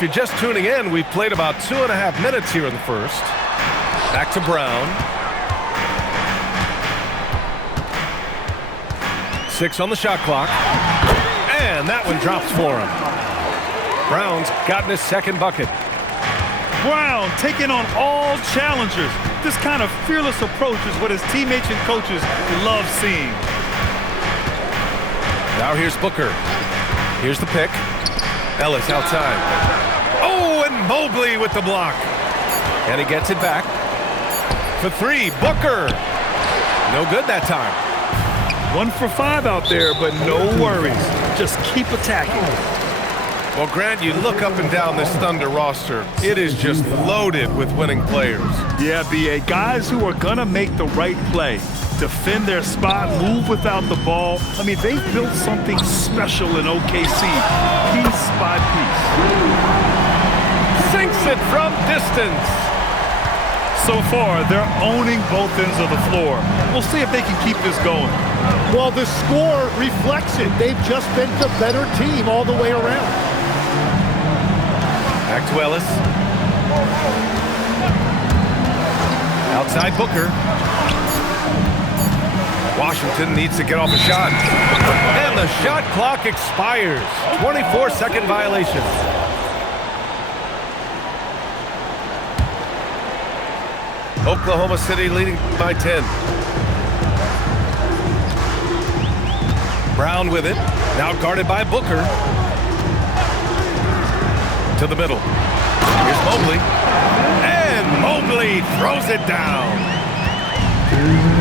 if you're just tuning in, we've played about 2.5 minutes here in the first. Back to Brown. 6 on the shot clock. And that one drops for him. Brown's gotten his second bucket. Brown taking on all challengers. This kind of fearless approach is what his teammates and coaches love seeing. Now here's Booker. Here's the pick. Ellis outside. Oh, and Mobley with the block. And he gets it back. For 3, Booker. No good that time. 1 for 5 out there, but no worries. Just keep attacking. Well, Grant, you look up and down this Thunder roster. It is just loaded with winning players. Yeah, B.A. Guys who are going to make the right play. Defend their spot, move without the ball. I mean, they've built something special in OKC, piece by piece. Sinks it from distance. So far, they're owning both ends of the floor. We'll see if they can keep this going. Well, the score reflects it. They've just been the better team all the way around. Back to Ellis. Outside Booker. Washington needs to get off a shot. And the shot clock expires. 24-second violation. Oklahoma City leading by 10. Brown with it. Now guarded by Booker. To the middle. Here's Mobley. And Mobley throws it down.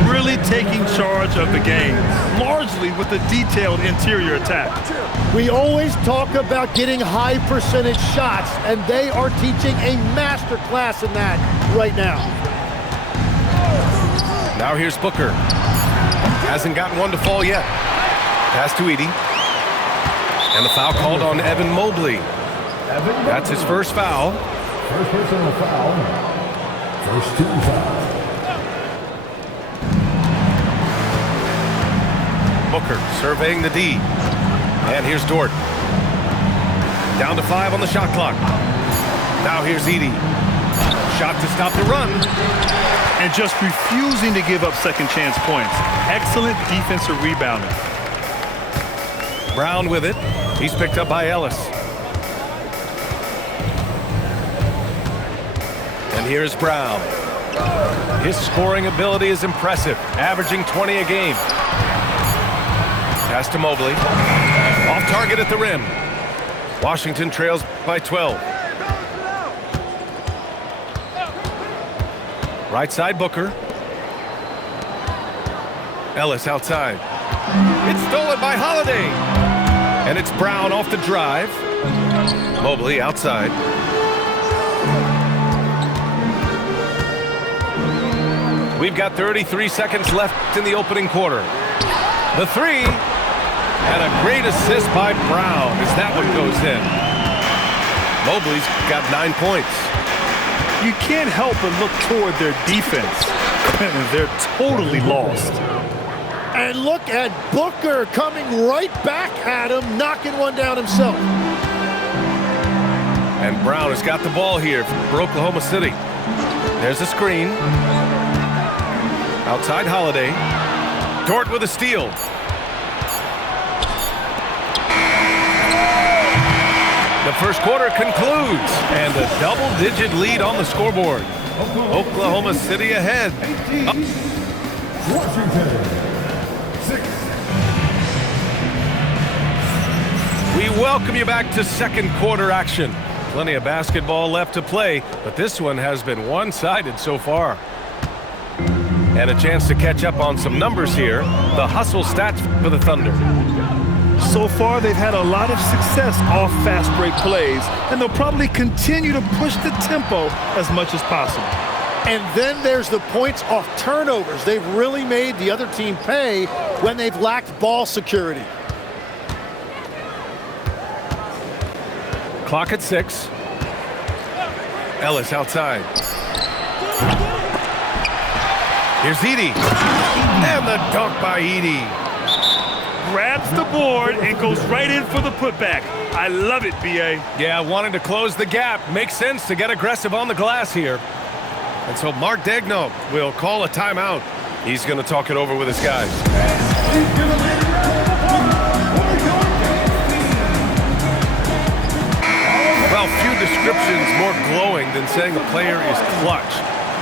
Really taking charge of the game, largely with a detailed interior attack. We always talk about getting high percentage shots, and they are teaching a master class in that right now. Now here's Booker. Hasn't gotten one to fall yet. Pass to Edey. And the foul called on Evan Mobley. That's his first foul. First personal foul. First 2 fouls. Booker surveying the D. And here's Dort. Down to 5 on the shot clock. Now here's Edey. Shot to stop the run. And just refusing to give up second chance points. Excellent defensive rebounding. Brown with it. He's picked up by Ellis. And here's Brown. His scoring ability is impressive, averaging 20 a game. Pass to Mobley. Off target at the rim. Washington trails by 12. Right side Booker. Ellis outside. It's stolen by Holiday. And it's Brown off the drive. Mobley outside. We've got 33 seconds left in the opening quarter. The 3. And a great assist by Brown as that one goes in. Mobley's got 9 points. You can't help but look toward their defense. They're totally lost. And look at Booker coming right back at him, knocking one down himself. And Brown has got the ball here for Oklahoma City. There's a screen. Outside Holiday. Dort with a steal. The first quarter concludes, and a double-digit lead on the scoreboard. Oklahoma City ahead. Washington, 6. We welcome you back to second quarter action. Plenty of basketball left to play, but this one has been one-sided so far. And a chance to catch up on some numbers here. The hustle stats for the Thunder. So far, they've had a lot of success off fast break plays, and they'll probably continue to push the tempo as much as possible. And then there's the points off turnovers. They've really made the other team pay when they've lacked ball security. Clock at 6. Ellis outside. Here's Edey. And the dunk by Edey. grabs the board and goes right in for the putback. I love it, B.A. Yeah, wanting to close the gap. Makes sense to get aggressive on the glass here. And so Mark Daigneault will call a timeout. He's going to talk it over with his guys. Well, few descriptions more glowing than saying a player is clutch.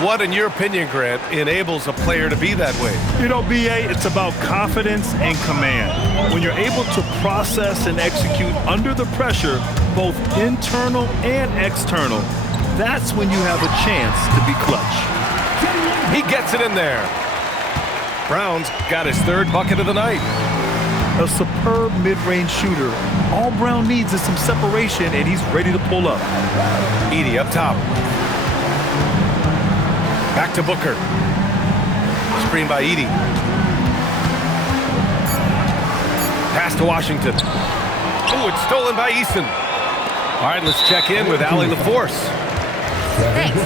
What, in your opinion, Grant, enables a player to be that way? You know, B.A., it's about confidence and command. When you're able to process and execute under the pressure, both internal and external, that's when you have a chance to be clutch. He gets it in there. Brown's got his third bucket of the night. A superb mid-range shooter. All Brown needs is some separation, and he's ready to pull up. Edey up top. Back to Booker. Screen by Edey. Pass to Washington. Oh, it's stolen by Eason. All right, let's check in with Allie LaForce. Thanks.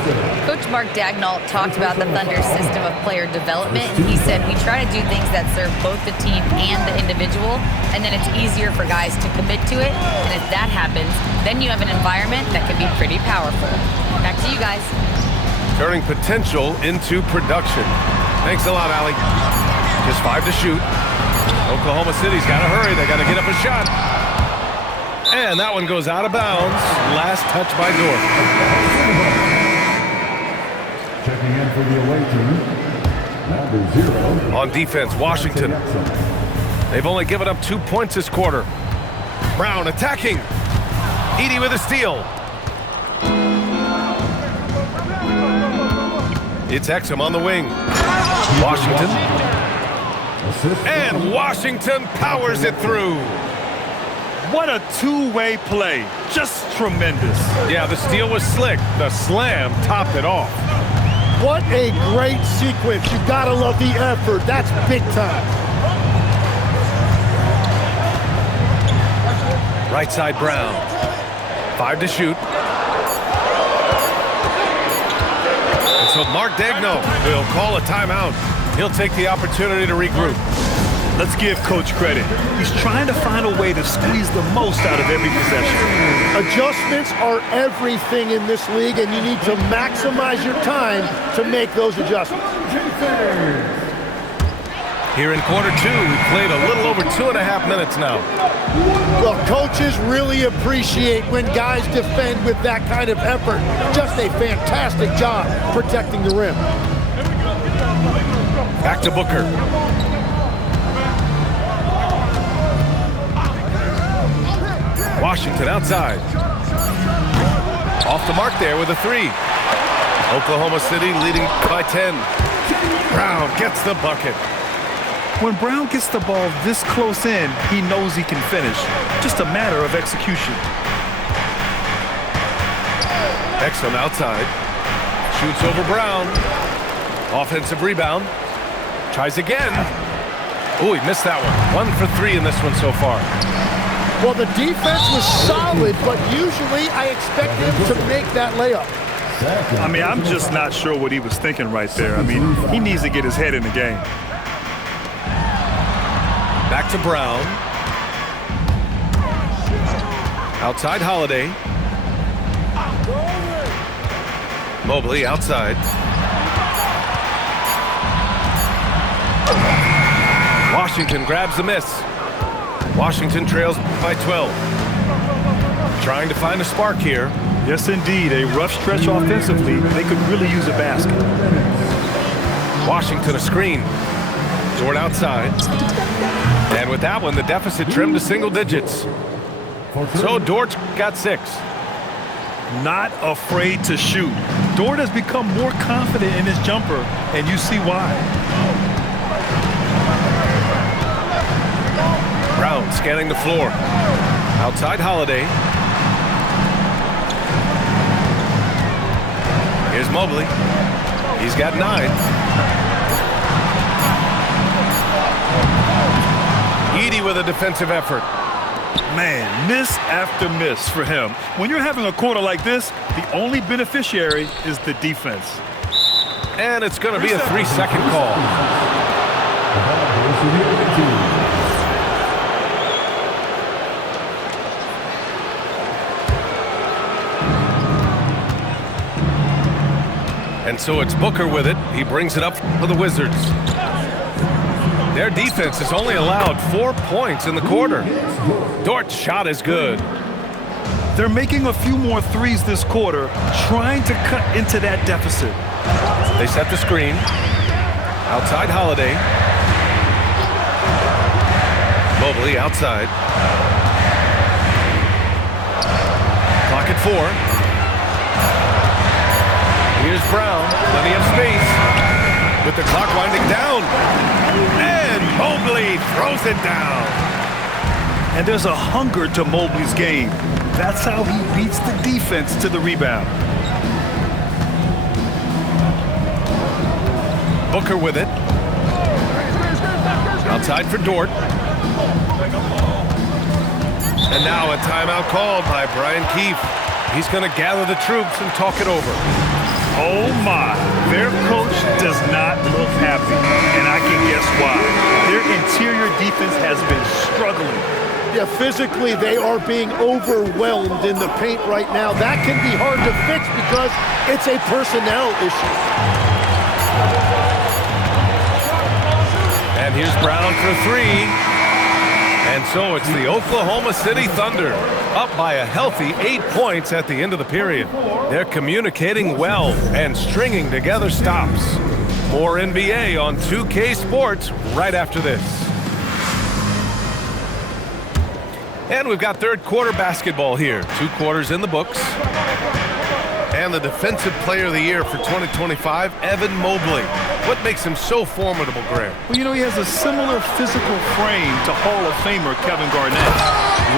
Coach Mark Daigneault talked about the Thunder's system of player development, and he said we try to do things that serve both the team and the individual, and then it's easier for guys to commit to it, and if that happens, then you have an environment that can be pretty powerful. Back to you guys. Turning potential into production. Thanks a lot, Allie. Just 5 to shoot. Oklahoma City's got to hurry. They got to get up a shot. And that one goes out of bounds. Last touch by Dort. Checking in for the away team, number 0. On defense, Washington. They've only given up 2 points this quarter. Brown attacking. Edey with a steal. It's Exum on the wing. Washington. And Washington powers it through. What a two-way play. Just tremendous. Yeah, the steal was slick. The slam topped it off. What a great sequence. You gotta love the effort. That's big time. Right side Brown. 5 to shoot. And so Mark Daigneault will call a timeout. He'll take the opportunity to regroup. Let's give Coach credit. He's trying to find a way to squeeze the most out of every possession. Adjustments are everything in this league, and you need to maximize your time to make those adjustments. Here in quarter 2, we played a little over 2.5 minutes now. Well, coaches really appreciate when guys defend with that kind of effort. Just a fantastic job protecting the rim. Back to Booker. Washington outside. Off the mark there with a 3. Oklahoma City leading by 10. Brown gets the bucket. When Brown gets the ball this close in, he knows he can finish. Just a matter of execution. Exum outside. Shoots over Brown. Offensive rebound. Tries again. Oh, he missed that one. 1 for 3 in this one so far. Well, the defense was solid, but usually I expect him to make that layup. I mean, I'm just not sure what he was thinking right there. I mean, he needs to get his head in the game. Back to Brown. Outside Holiday. Mobley outside. Washington grabs the miss. Washington trails by 12. Trying to find a spark here. Yes, indeed. A rough stretch offensively. They could really use a basket. Washington a screen. Dort outside. And with that one, the deficit trimmed to single digits. So Dort's got 6. Not afraid to shoot. Dort has become more confident in his jumper, and you see why. Brown scanning the floor. Outside Holiday. Here's Mobley. He's got 9. Edey with a defensive effort. Man, miss after miss for him. When you're having a quarter like this, the only beneficiary is the defense. And it's going to be a 3-second call. And so it's Booker with it. He brings it up for the Wizards. Their defense has only allowed 4 points in the quarter. Dort's shot is good. They're making a few more threes this quarter, trying to cut into that deficit. They set the screen. Outside Holiday. Mobley outside. Clock at 4. Here's Brown. Plenty of space. With the clock winding down. And Mobley throws it down. And there's a hunger to Mobley's game. That's how he beats the defense to the rebound. Booker with it. Outside for Dort. And now a timeout called by Brian Keefe. He's going to gather the troops and talk it over. Oh my, their coach does not look happy, and I can guess why. Their interior defense has been struggling. Yeah, physically they are being overwhelmed in the paint right now. That can be hard to fix because it's a personnel issue. And here's Brown for 3. And so it's the Oklahoma City Thunder up by a healthy 8 points at the end of the period. They're communicating well and stringing together stops. More NBA on 2K Sports right after this. And we've got third quarter basketball here. 2 quarters in the books. And the Defensive Player of the Year for 2025, Evan Mobley. What makes him so formidable, Graham? Well, you know, he has a similar physical frame to Hall of Famer Kevin Garnett.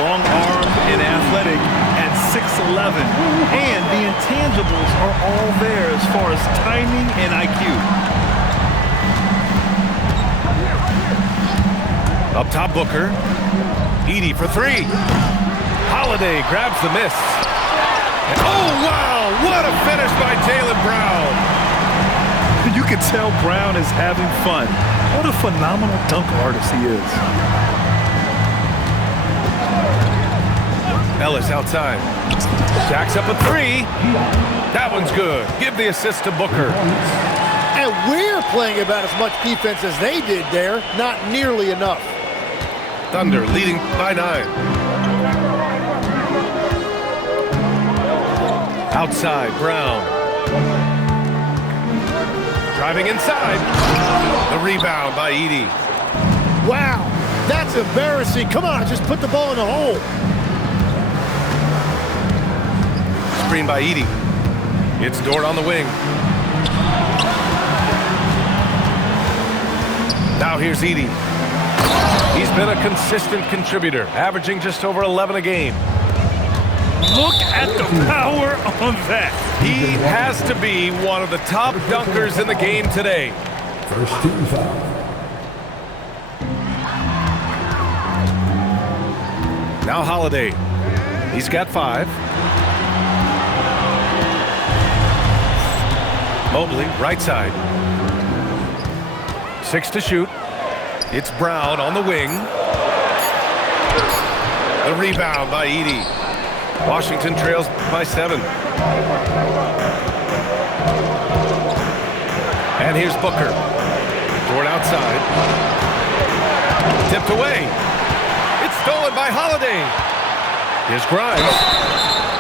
Long-armed and athletic at 6'11". And the intangibles are all there as far as timing and IQ. Up top, Booker. Edey for 3. Holiday grabs the miss. And oh, wow! What a finish by Jaylen Brown. You can tell Brown is having fun. What a phenomenal dunk artist he is. Ellis outside. Jacks up a 3. That one's good. Give the assist to Booker. And we're playing about as much defense as they did there. Not nearly enough. Thunder leading by 9. Outside, Brown. Driving inside. The rebound by Edey. Wow, that's embarrassing. Come on, just put the ball in the hole. Screen by Edey. It's Dort on the wing. Now here's Edey. He's been a consistent contributor, averaging just over 11 a game. Look at the power on that. He has to be one of the top dunkers in the game today. First team foul. Now Holiday. He's got 5. Mobley, right side. 6 to shoot. It's Brown on the wing. The rebound by Edey. Washington trails by 7. And here's Booker. Dort outside. Tipped away. It's stolen by Holiday. Here's Grimes.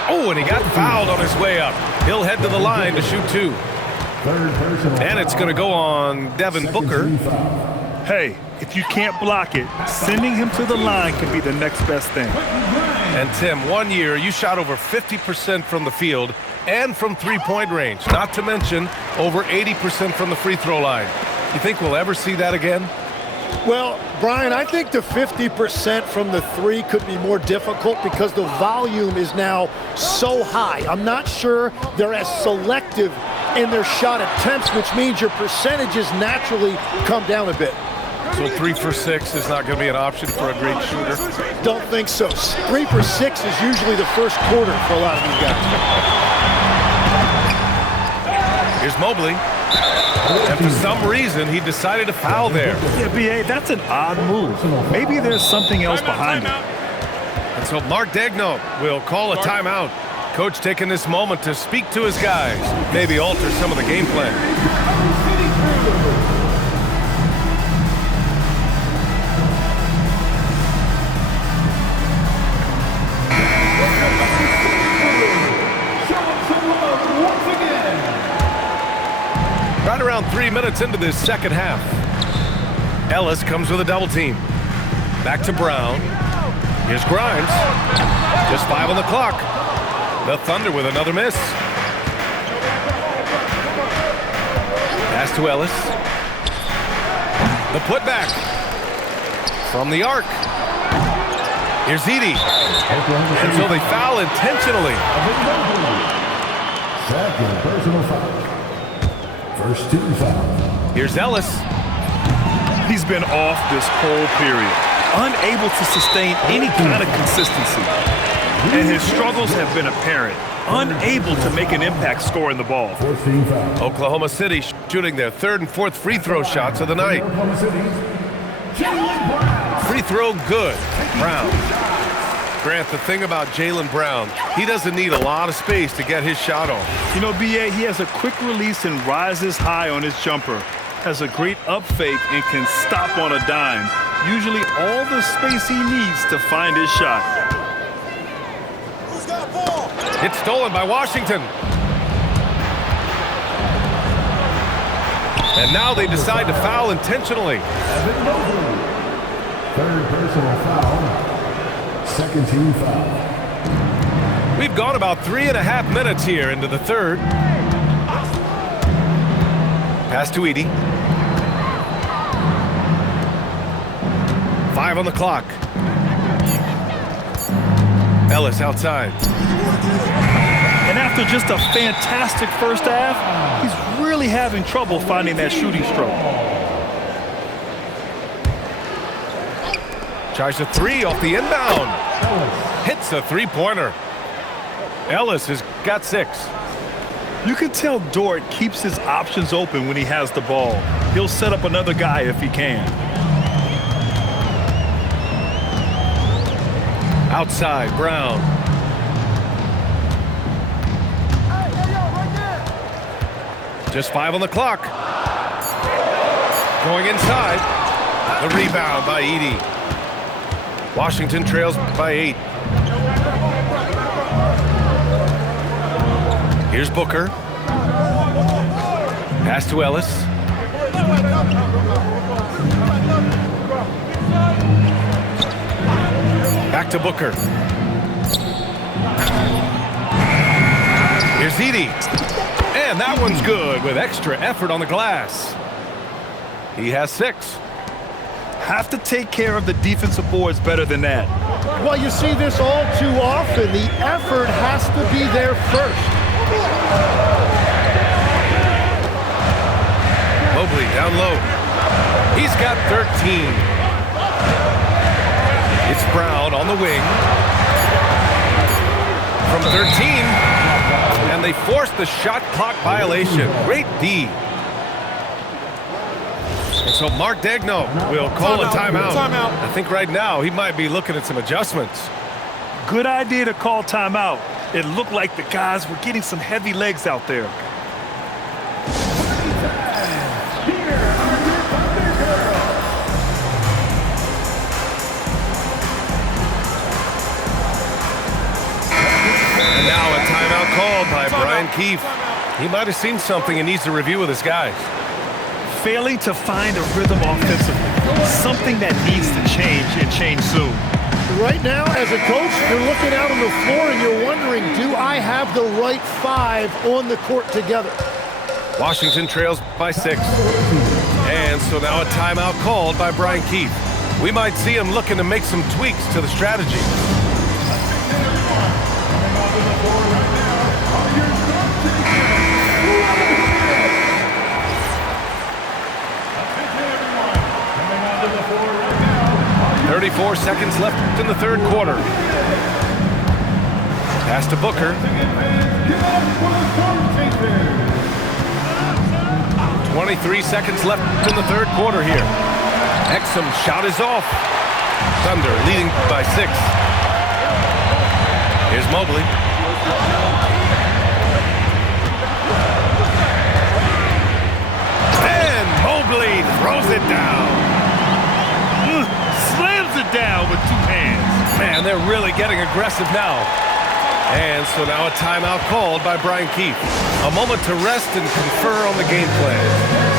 Oh, and he got fouled on his way up. He'll head to the line to shoot 2. And it's going to go on Devin Booker. Hey, if you can't block it, sending him to the line can be the next best thing. And Tim, 1 year, you shot over 50% from the field and from three-point range, not to mention over 80% from the free throw line. You think we'll ever see that again? Well, Brian, I think the 50% from the 3 could be more difficult because the volume is now so high. I'm not sure they're as selective in their shot attempts, which means your percentages naturally come down a bit. So 3 for 6 is not going to be an option for a great shooter? Don't think so. 3 for 6 is usually the first quarter for a lot of these guys. Here's Mobley. And for some reason, he decided to foul there. Yeah, B.A., that's an odd move. Maybe there's something else behind it. And so Mark Daigneault will call a timeout. Coach taking this moment to speak to his guys, maybe alter some of the game plan. Right around 3 minutes into this second half. Ellis comes with a double team. Back to Brown. Here's Grimes. Just 5 on the clock. The Thunder with another miss. Pass to Ellis. The putback. From the arc. Here's Edey. And so they foul intentionally. Second personal foul. First team foul. Here's Ellis. He's been off this whole period, unable to sustain any kind of consistency. And his struggles have been apparent, unable to make an impact scoring the ball. Fourth team foul. Oklahoma City shooting their third and fourth free throw shots of the night. Oklahoma City's Jaylen Brown. Free throw good. Brown. Grant, the thing about Jaylen Brown, he doesn't need a lot of space to get his shot off. You know, B.A., he has a quick release and rises high on his jumper. Has a great up fake and can stop on a dime. Usually all the space he needs to find his shot. Who's got ball? It's stolen by Washington. And now they decide to foul intentionally. Evan Mobley. Third personal foul. Second team foul. We've gone about 3.5 minutes here into the third. Pass to Edey. 5 on the clock. Ellis outside. And after just a fantastic first half, he's really having trouble finding that shooting stroke. Tries a three off the inbound. Hits a three-pointer. Ellis has got 6. You can tell Dort keeps his options open when he has the ball. He'll set up another guy if he can. Outside, Brown. Just 5 on the clock. Going inside. The rebound by Edey. Washington trails by 8. Here's Booker. Pass to Ellis. Back to Booker. Here's Edey. And that one's good with extra effort on the glass. He has 6. Have to take care of the defensive boards better than that. Well, you see this all too often. The effort has to be there first. Mobley down low. He's got 13. It's Brown on the wing. From 13. And they force the shot clock violation. Great D. And so Mark Daigneault will call a timeout. I think right now he might be looking at some adjustments. Good idea to call timeout. It looked like the guys were getting some heavy legs out there. And now a timeout called by Brian Keefe. He might have seen something and needs to review with his guys. Failing to find a rhythm offensively. Something that needs to change and change soon. Right now, as a coach, you're looking out on the floor and you're wondering, do I have the right 5 on the court together? Washington trails by 6. And so now a timeout called by Brian Keefe. We might see him looking to make some tweaks to the strategy. Coming 34 seconds left in the third quarter. Pass to Booker. 23 seconds left in the third quarter here. Exum shot is off. Thunder leading by 6. Here's Mobley. Mobley throws it down. Slams it down with two hands. Man, they're really getting aggressive now. And so now a timeout called by Brian Keefe. A moment to rest and confer on the game plan.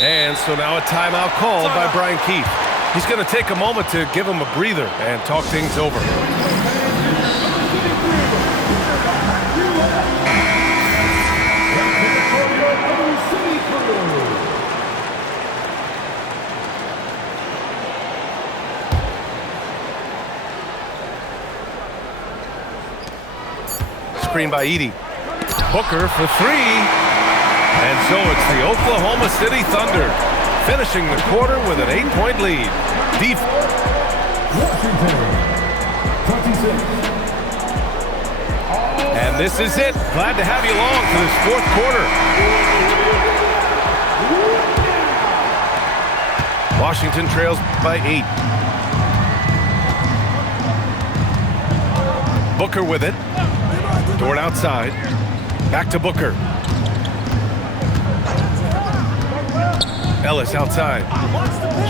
And so now a timeout called by Brian Keefe. He's going to take a moment to give him a breather and talk things over. Screen by Edey. Booker for three. And so it's the Oklahoma City Thunder finishing the quarter with an 8-point lead. Washington, 26. And this is it. Glad to have you along for this fourth quarter. Washington trails by 8. Booker with it. Dort outside. Back to Booker. Ellis outside.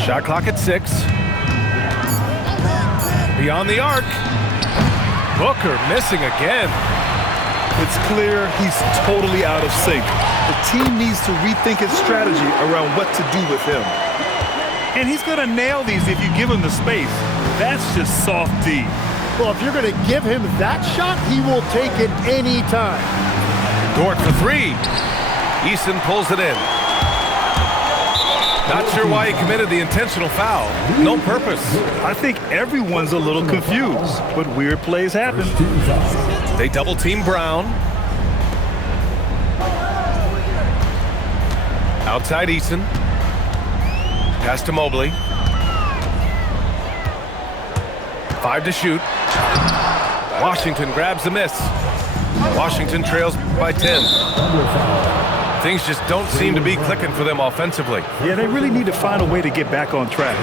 Shot clock at 6. Beyond the arc. Booker missing again. It's clear he's totally out of sync. The team needs to rethink its strategy around what to do with him. And he's going to nail these if you give him the space. That's just soft D. Well, if you're going to give him that shot, he will take it any time. Dort for three. Eason pulls it in. Not sure why he committed the intentional foul. No purpose. I think everyone's a little confused, but weird plays happen. They double team Brown. Outside Eason. Pass to Mobley. 5 to shoot. Washington grabs the miss. Washington trails by 10. Things just don't seem to be clicking for them offensively. Yeah, they really need to find a way to get back on track.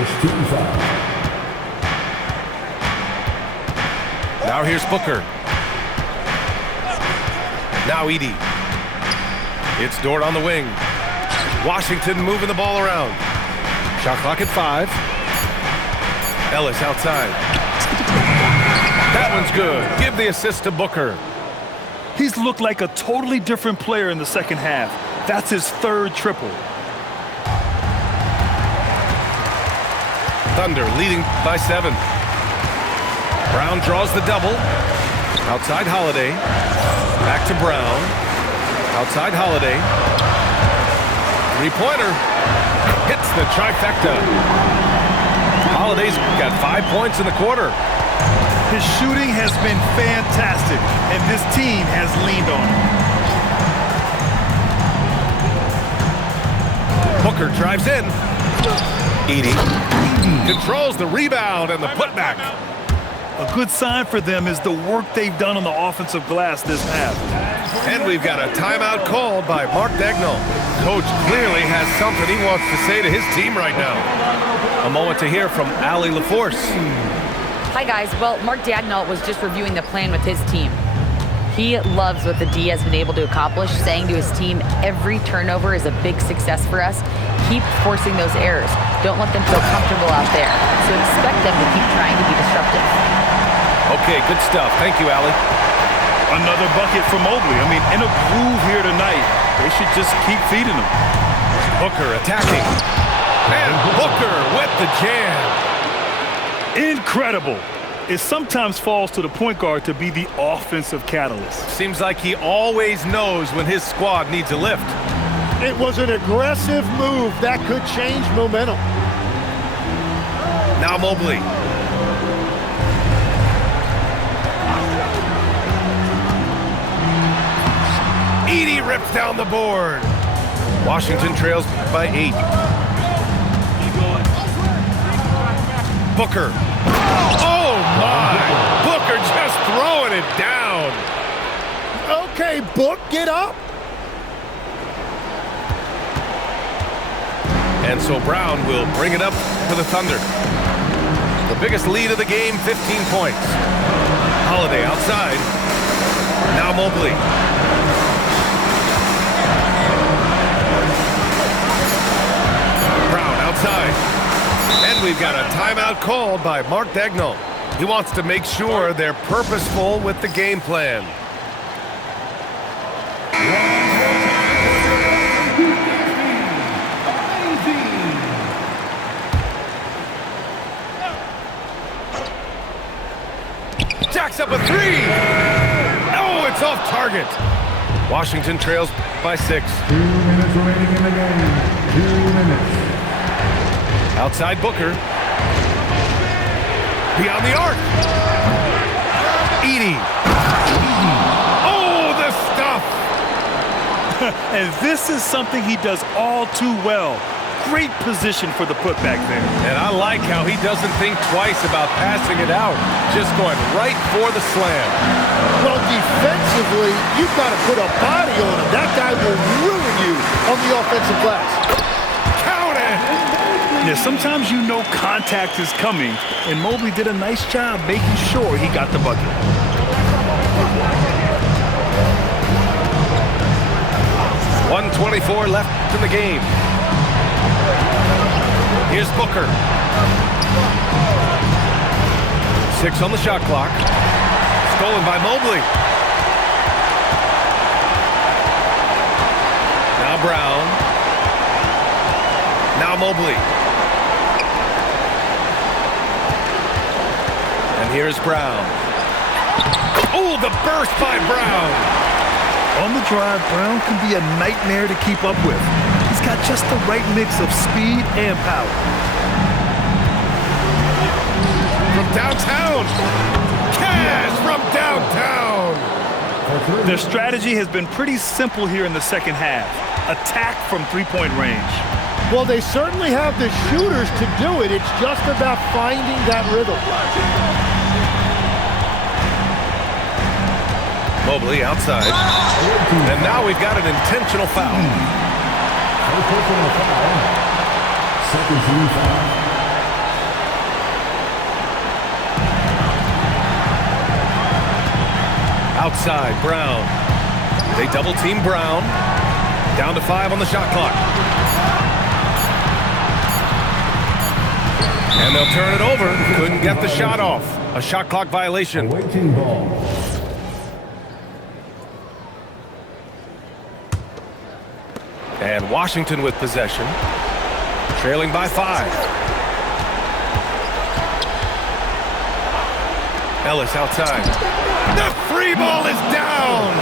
Now here's Booker. Now Edey. It's Dort on the wing. Washington moving the ball around. Shot clock at 5. Ellis outside. That one's good. Give the assist to Booker. He's looked like a totally different player in the second half. That's his third triple. Thunder leading by 7. Brown draws the double. Outside Holiday. Back to Brown. Outside Holiday. Three-pointer. Hits the trifecta. Holiday's got 5 points in the quarter. His shooting has been fantastic, and this team has leaned on him. Booker drives in. Edey controls the rebound and the putback. A good sign for them is the work they've done on the offensive glass this half. And we've got a timeout called by Mark Daigneault. Coach clearly has something he wants to say to his team right now. A moment to hear from Allie LaForce. Hi, guys. Well, Mark Daigneault was just reviewing the plan with his team. He loves what the D has been able to accomplish, saying to his team, every turnover is a big success for us. Keep forcing those errors. Don't let them feel comfortable out there. So expect them to keep trying to be disruptive. Okay, good stuff. Thank you, Allie. Another bucket for Mobley. I mean, in a groove here tonight. They should just keep feeding him. Booker attacking. And Booker with the jam. Incredible. It sometimes falls to the point guard to be the offensive catalyst. Seems like he always knows when his squad needs a lift. It was an aggressive move that could change momentum. Now Mobley. rips down the board. Washington trails by 8. Booker. Oh, my. Booker just throwing it down. Okay, Book, get up. And so Brown will bring it up for the Thunder. The biggest lead of the game, 15 points. Holiday outside. Now Mobley. Brown outside. And we've got a timeout called by Mark Daigneault. He wants to make sure they're purposeful with the game plan. Jacks up a 3. Oh, it's off target. Washington trails by 6. 2 minutes remaining in the game. 2 minutes. Outside Booker. Beyond the arc. Edey. Oh, the stuff. And this is something he does all too well. Great position for the putback there. And I like how he doesn't think twice about passing it out. Just going right for the slam. Well, defensively, you've got to put a body on him. That guy will ruin you on the offensive glass. Count it! Yeah, sometimes you know contact is coming, and Mobley did a nice job making sure he got the bucket. .124 left in the game. Here's Booker. 6 on the shot clock. Stolen by Mobley. Now Brown. Now Mobley. And here's Brown. Oh, the burst by Brown. On the drive, Brown can be a nightmare to keep up with. He's got just the right mix of speed and power. From downtown. Cash from downtown. Their strategy has been pretty simple here in the second half. Attack from three-point range. Well, they certainly have the shooters to do it. It's just about finding that rhythm. Mobley outside. And now we've got an intentional foul. Personal foul. Second team foul. Outside, Brown. They double team Brown. Down to 5 on the shot clock. And they'll turn it over. Couldn't get the shot off. A shot clock violation. Awaiting ball. And Washington with possession. Trailing by 5. Ellis outside. The free ball is down.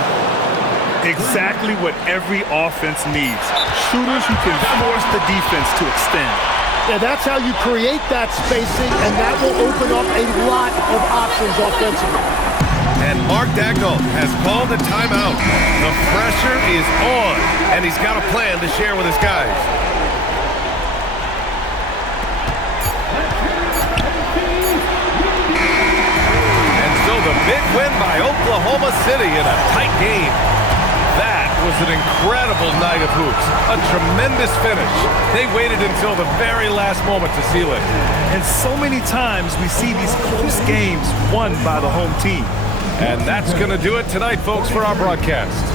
Exactly what every offense needs. Shooters who can force the defense to extend. Yeah, that's how you create that spacing, and that will open up a lot of options offensively. And Mark Daigneault has called a timeout. The pressure is on, and he's got a plan to share with his guys. And so the big win by Oklahoma City in a tight game. That was an incredible night of hoops. A tremendous finish. They waited until the very last moment to seal it. And so many times we see these close games won by the home team. And that's going to do it tonight, folks, for our broadcast.